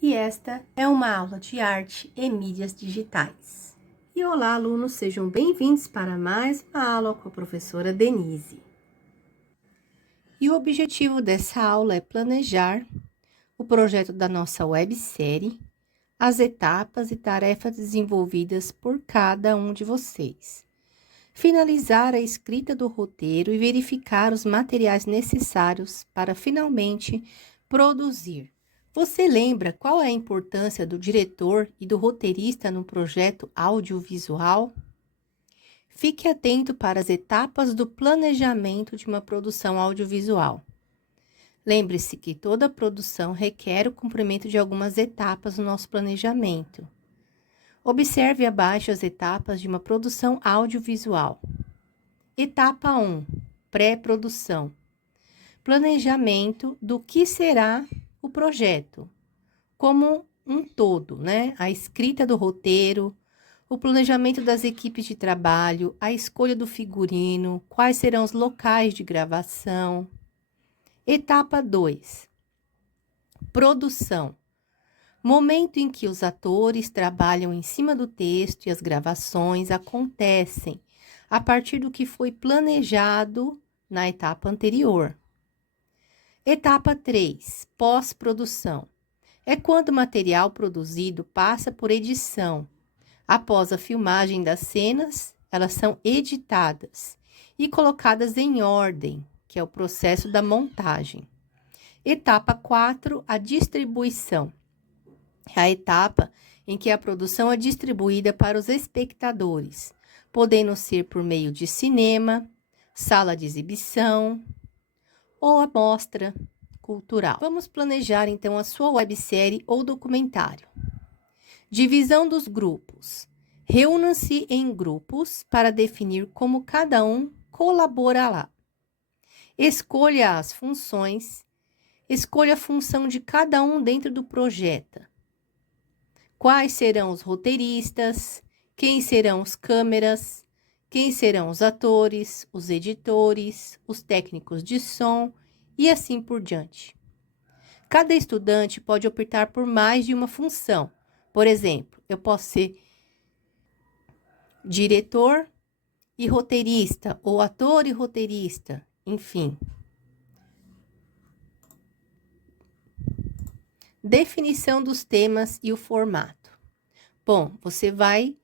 E esta é uma aula de arte e mídias digitais. E olá, alunos, sejam bem-vindos para mais uma aula com a professora Denise. E o objetivo dessa aula é planejar o projeto da nossa websérie, as etapas e tarefas desenvolvidas por cada um de vocês. Finalizar a escrita do roteiro e verificar os materiais necessários para finalmente produzir. Você lembra qual é a importância do diretor e do roteirista no projeto audiovisual? Fique atento para as etapas do planejamento de uma produção audiovisual. Lembre-se que toda produção requer o cumprimento de algumas etapas no nosso planejamento. Observe abaixo as etapas de uma produção audiovisual. Etapa 1. Pré-produção. Planejamento do que será o projeto, como um todo, né? A escrita do roteiro, o planejamento das equipes de trabalho, a escolha do figurino, quais serão os locais de gravação. Etapa 2. Produção. Momento em que os atores trabalham em cima do texto e as gravações acontecem a partir do que foi planejado na etapa anterior. Etapa 3. Pós-produção. É quando o material produzido passa por edição. Após a filmagem das cenas, elas são editadas e colocadas em ordem, que é o processo da montagem. Etapa 4. A distribuição. É a etapa em que a produção é distribuída para os espectadores, podendo ser por meio de cinema, sala de exibição ou amostra cultural. Vamos planejar então a sua websérie ou documentário. Divisão dos grupos. Reúnam-se em grupos para definir como cada um colaborará. Escolha as funções. Escolha a função de cada um dentro do projeto. Quais serão os roteiristas, quem serão os câmeras, quem serão os atores, os editores, os técnicos de som e assim por diante. Cada estudante pode optar por mais de uma função. Por exemplo, eu posso ser diretor e roteirista, ou ator e roteirista, enfim. Definição dos temas e o formato. Bom, você vai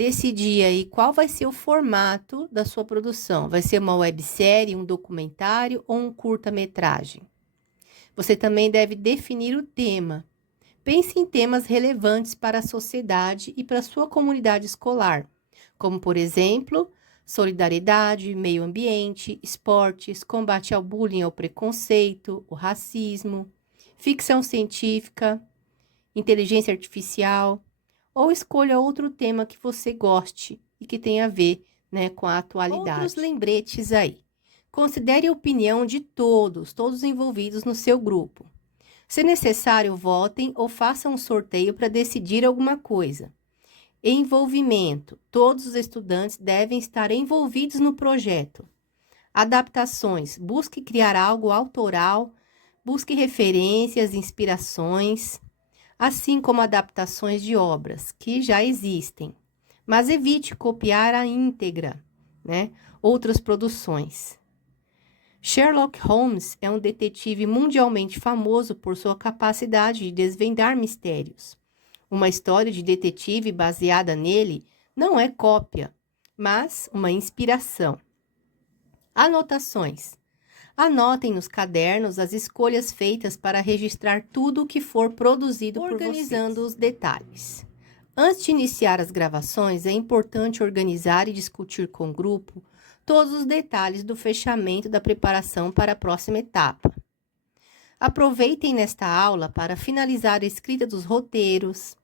decidir aí qual vai ser o formato da sua produção. Vai ser uma websérie, um documentário ou um curta-metragem? Você também deve definir o tema. Pense em temas relevantes para a sociedade e para a sua comunidade escolar, como, por exemplo, solidariedade, meio ambiente, esportes, combate ao bullying e ao preconceito, o racismo, ficção científica, inteligência artificial, ou escolha outro tema que você goste e que tenha a ver, né, com a atualidade. Outros lembretes aí. Considere a opinião de todos envolvidos no seu grupo. Se necessário, votem ou façam um sorteio para decidir alguma coisa. Envolvimento. Todos os estudantes devem estar envolvidos no projeto. Adaptações. Busque criar algo autoral, busque referências, inspirações, assim como adaptações de obras que já existem. Mas evite copiar a íntegra, né? Outras produções. Sherlock Holmes é um detetive mundialmente famoso por sua capacidade de desvendar mistérios. Uma história de detetive baseada nele não é cópia, mas uma inspiração. Anotações. Anotem nos cadernos as escolhas feitas para registrar tudo o que for produzido por vocês. Organizando os detalhes. Antes de iniciar as gravações, é importante organizar e discutir com o grupo todos os detalhes do fechamento da preparação para a próxima etapa. Aproveitem nesta aula para finalizar a escrita dos roteiros,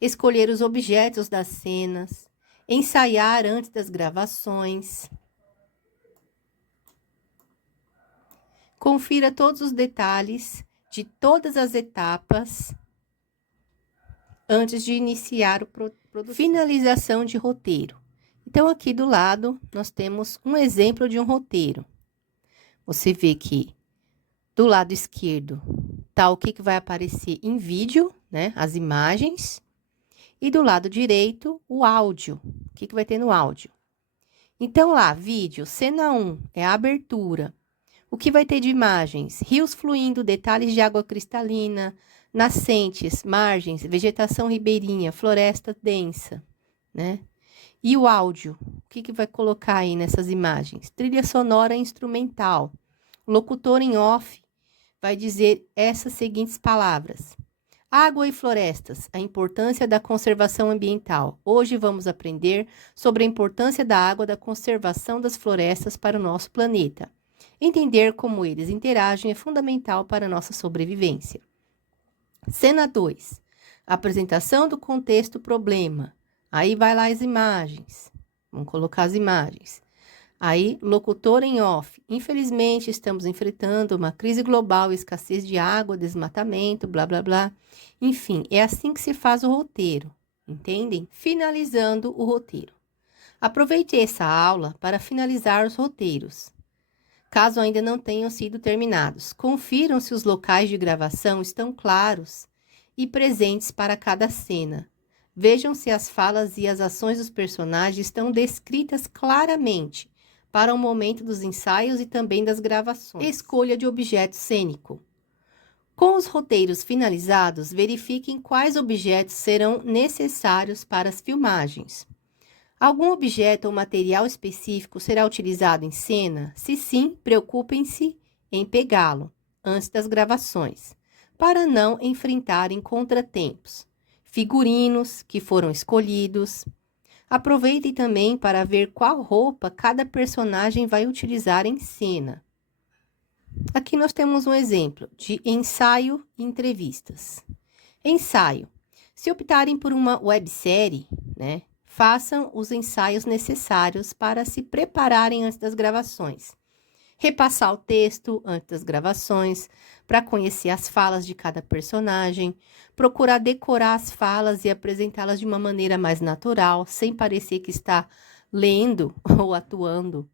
escolher os objetos das cenas, ensaiar antes das gravações. Confira todos os detalhes de todas as etapas antes de iniciar o produção. Finalização de roteiro. Então, aqui do lado, nós temos um exemplo de um roteiro. Você vê que Do lado esquerdo tá o que vai aparecer em vídeo, né? As imagens. E do lado direito, o áudio. O que vai ter no áudio? Então, lá, vídeo, cena 1, é a abertura. O que vai ter de imagens? Rios fluindo, detalhes de água cristalina, nascentes, margens, vegetação ribeirinha, floresta densa, né? E o áudio? O que vai colocar aí nessas imagens? Trilha sonora instrumental. O locutor em off vai dizer essas seguintes palavras. Água e florestas, a importância da conservação ambiental. Hoje vamos aprender sobre a importância da água e da conservação das florestas para o nosso planeta. Entender como eles interagem é fundamental para a nossa sobrevivência. Cena 2. Apresentação do contexto problema. Aí vai lá as imagens. Vamos colocar as imagens. Aí, locutor em off. Infelizmente, estamos enfrentando uma crise global, escassez de água, desmatamento, blá, blá, blá. Enfim, é assim que se faz o roteiro, entendem? Finalizando o roteiro. Aproveite essa aula para finalizar os roteiros. Caso ainda não tenham sido terminados, confiram se os locais de gravação estão claros e presentes para cada cena. Vejam se as falas e as ações dos personagens estão descritas claramente para o momento dos ensaios e também das gravações. Escolha de objeto cênico. Com os roteiros finalizados, verifiquem quais objetos serão necessários para as filmagens. Algum objeto ou material específico será utilizado em cena? Se sim, preocupem-se em pegá-lo antes das gravações, para não enfrentarem contratempos. Figurinos que foram escolhidos. Aproveitem também para ver qual roupa cada personagem vai utilizar em cena. Aqui nós temos um exemplo de ensaio e entrevistas. Ensaio. Se optarem por uma websérie, né, façam os ensaios necessários para se prepararem antes das gravações. Repassar o texto antes das gravações, para conhecer as falas de cada personagem, procurar decorar as falas e apresentá-las de uma maneira mais natural, sem parecer que está lendo ou atuando.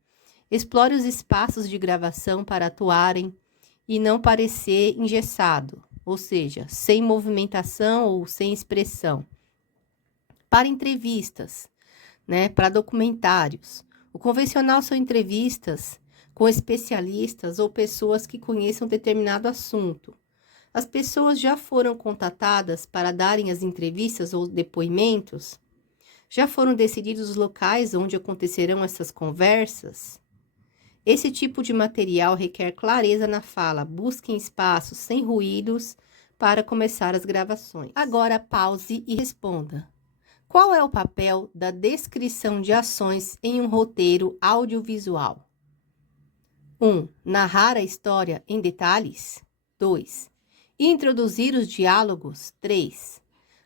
Explore os espaços de gravação para atuarem e não parecer engessado, ou seja, sem movimentação ou sem expressão. Para entrevistas, né, para documentários. O convencional são entrevistas com especialistas ou pessoas que conheçam determinado assunto. As pessoas já foram contatadas para darem as entrevistas ou depoimentos? Já foram decididos os locais onde acontecerão essas conversas? Esse tipo de material requer clareza na fala. Busquem espaços sem ruídos para começar as gravações. Agora pause e responda. Qual é o papel da descrição de ações em um roteiro audiovisual? 1. Narrar a história em detalhes. 2. Introduzir os diálogos. 3.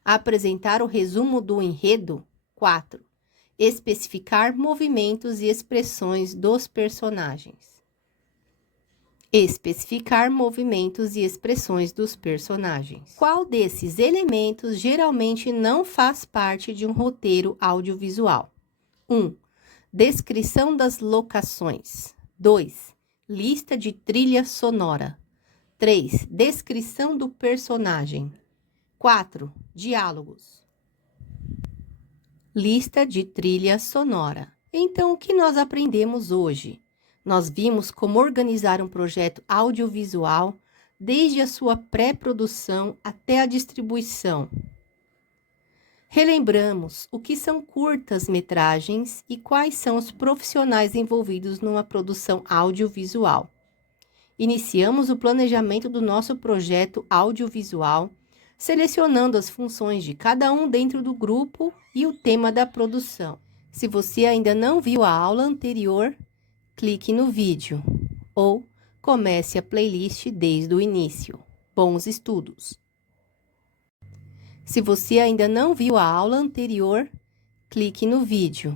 Apresentar o resumo do enredo. 4. Especificar movimentos e expressões dos personagens. Especificar movimentos e expressões dos personagens. Qual desses elementos geralmente não faz parte de um roteiro audiovisual? 1. Descrição das locações. 2. Lista de trilha sonora. 3. Descrição do personagem. 4. Diálogos. Lista de trilha sonora. Então, o que nós aprendemos hoje? Nós vimos como organizar um projeto audiovisual desde a sua pré-produção até a distribuição. Relembramos o que são curtas-metragens e quais são os profissionais envolvidos numa produção audiovisual. Iniciamos o planejamento do nosso projeto audiovisual, selecionando as funções de cada um dentro do grupo e o tema da produção. Se você ainda não viu a aula anterior, clique no vídeo ou comece a playlist desde o início. Bons estudos! Se você ainda não viu a aula anterior, clique no vídeo